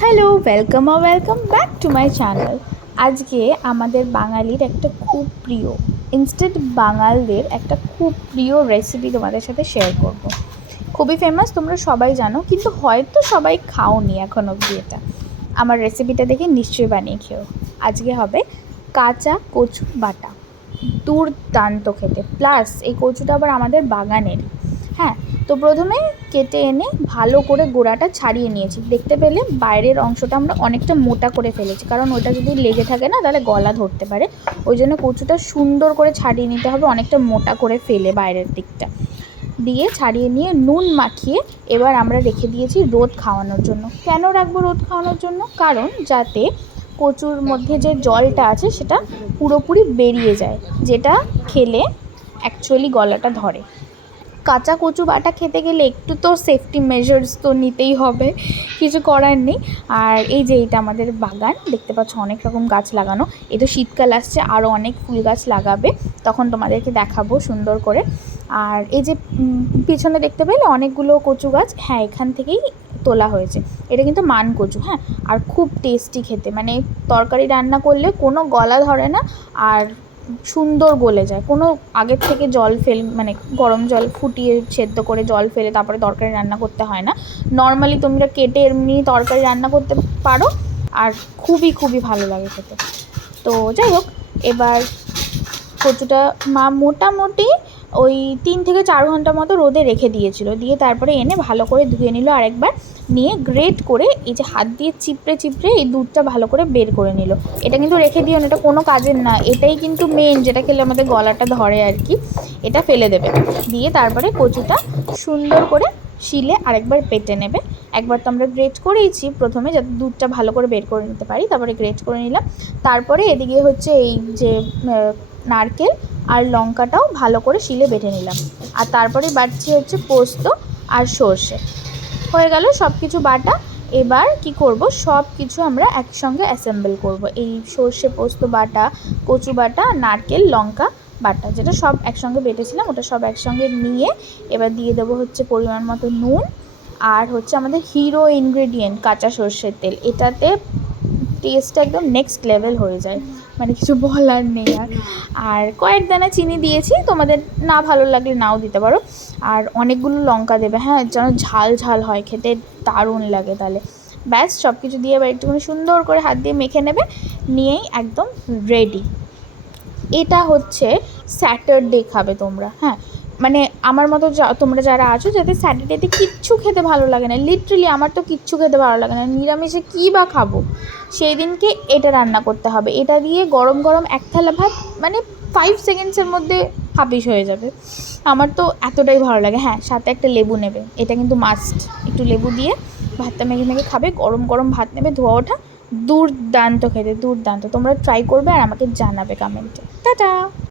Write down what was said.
Hello, welcome back to my channel. আজকে আমাদের বাঙালির একটা খুব প্রিয়, ইনস্ট্যান্ট বাঙালদের একটা খুব প্রিয় রেসিপি তোমাদের সাথে শেয়ার করব। খুবই ফেমাস, তোমরা সবাই জানো, কিন্তু হয়তো সবাই খাওনি এখন অবধি। এটা আমার রেসিপিটা দেখে নিশ্চয়ই বানিয়ে খেও। আজকে হবে কাঁচা কচু বাটা, দুর্দান্ত খেতে। প্লাস এই কচুটা আবার আমাদের বাগানের। হ্যাঁ, তো প্রথমে কেটে এনে ভালো করে গোড়াটা ছাড়িয়ে নিয়েছি। দেখতে পেলে বাইরের অংশটা আমরা অনেকটা মোটা করে ফেলেছি, কারণ ওটা যদি লেগে থাকে না তাহলে গলা ধরতে পারে। ওই জন্য কচুটা সুন্দর করে ছাড়িয়ে নিতে হবে, অনেকটা মোটা করে ফেলে বাইরের দিকটা দিয়ে ছাড়িয়ে নিয়ে নুন মাখিয়ে এবার আমরা রেখে দিয়েছি রোদ খাওয়ানোর জন্য। কেন রাখবো রোদ খাওয়ানোর জন্য? কারণ যাতে কচুর মধ্যে যে জলটা আছে সেটা পুরোপুরি বেরিয়ে যায়, যেটা খেলে অ্যাকচুয়ালি গলাটা ধরে। কাঁচা কচু বাটা খেতে গেলে একটু তো সেফটি মেজার্স তো নিতেই হবে, কিছু করার নেই। আর এই যে এইটা আমাদের বাগান, দেখতে পাচ্ছ অনেক রকম গাছ লাগানো। এই তো শীতকাল আসছে, আরও অনেক ফুল গাছ লাগাবে, তখন তোমাদেরকে দেখাবো সুন্দর করে। আর এই যে পিছনে দেখতে পেলে অনেকগুলো কচু গাছ, হ্যাঁ এখান থেকেই তোলা হয়েছে। এটা কিন্তু মান কচু, হ্যাঁ। আর খুব টেস্টি খেতে, মানে তরকারি রান্না করলে কোনো গলা ধরে না, আর সুন্দর গলে যায়। কোনো আগের থেকে জল মানে গরম জল ফুটিয়ে সেদ্ধ করে জল ফেলে তারপরে তরকারি রান্না করতে হয় না। নর্মালি তোমরা কেটে এমনি তরকারি রান্না করতে পারো, আর খুবই খুবই ভালো লাগে খেতে। তো যাই হোক, এবার কচুটা মোটামুটি ওই 3 থেকে 4 ঘন্টা মতো রোদে রেখে দিয়েছিল, দিয়ে তারপরে এনে ভালো করে ধুয়ে নিল আরেকবার, নিয়ে গ্রেট করে এই যে হাত দিয়ে চিপড়ে চিপড়ে এই দুধটা ভালো করে বের করে নিল। এটা কিন্তু রেখে দিও না, এটা কোনো কাজের না, এটাই কিন্তু মেন, যেটা খেলে আমাদের গলাটা ধরে আর কি। এটা ফেলে দেবে, দিয়ে তারপরে কচুটা সুন্দর করে শিলে আরেকবার পেটে নেবে। একবার তো আমরা গ্রেট করেইছি প্রথমে, যাতে দুধটা ভালো করে বের করে নিতে পারি, তারপরে গ্রেট করে নিলাম। তারপরে এদিকে হচ্ছে এই যে নারকেল আর লঙ্কাটাও ভালো করে শিলে বেটে নিলাম। আর তারপরে বাটছি হচ্ছে পোস্ত আর সর্ষে। হয়ে গেল সব কিছু বাটা। এবার কি করব, সব কিছু আমরা একসঙ্গে অ্যাসেম্বল করব। এই সর্ষে পোস্ত বাটা, কচু বাটা, নারকেল লঙ্কা বাটা, যেটা সব একসঙ্গে বেটেছিলাম, ওটা সব একসঙ্গে নিয়ে এবার দিয়ে দেবো হচ্ছে পরিমাণ মতো নুন, আর হচ্ছে আমাদের হিরো ইনগ্রেডিয়েন্ট কাঁচা সর্ষের তেল। এটাতে টেস্টটা একদম নেক্সট লেভেল হয়ে যায়, মানে কিছু বলার নেই। আর কয়েক দানা চিনি দিয়েছি, তোমাদের না ভালো লাগলে নাও দিতে পারো। আর অনেকগুলো লঙ্কা দেবে, হ্যাঁ, যেন ঝাল ঝাল হয়, খেতে দারুণ লাগে। তাহলে ব্যাস সব কিছু দিয়ে এবার একটুখানি সুন্দর করে হাত দিয়ে মেখে নেবে, নিয়েই একদম রেডি। এটা হচ্ছে স্যাটারডে খাবে তোমরা, হ্যাঁ, মানে আমার মতো তোমরা যারা আছো যাদের স্যাটারডেতে কিচ্ছু খেতে ভালো লাগে না, লিটারালি আমার তো কিচ্ছু খেতে ভালো লাগে না, নিরামিষে কী বা খাবো, সেই দিনকে এটা রান্না করতে হবে। এটা দিয়ে গরম গরম এক থালা ভাত, মানে 5 সেকেন্ডসের মধ্যে হাপিস হয়ে যাবে। আমার তো এতটাই ভালো লাগে। হ্যাঁ, সাথে একটা লেবু নেবে, এটা কিন্তু মাস্ট। একটু লেবু দিয়ে ভাতটা মেখে মেখে খাবে, গরম গরম ভাত নেবে ধোয়া ওঠা, দুর্দান্ত খেতে, দুর্দান্ত। তোমরা ট্রাই করবে আর আমাকে জানাবে কমেন্টে। টাটা।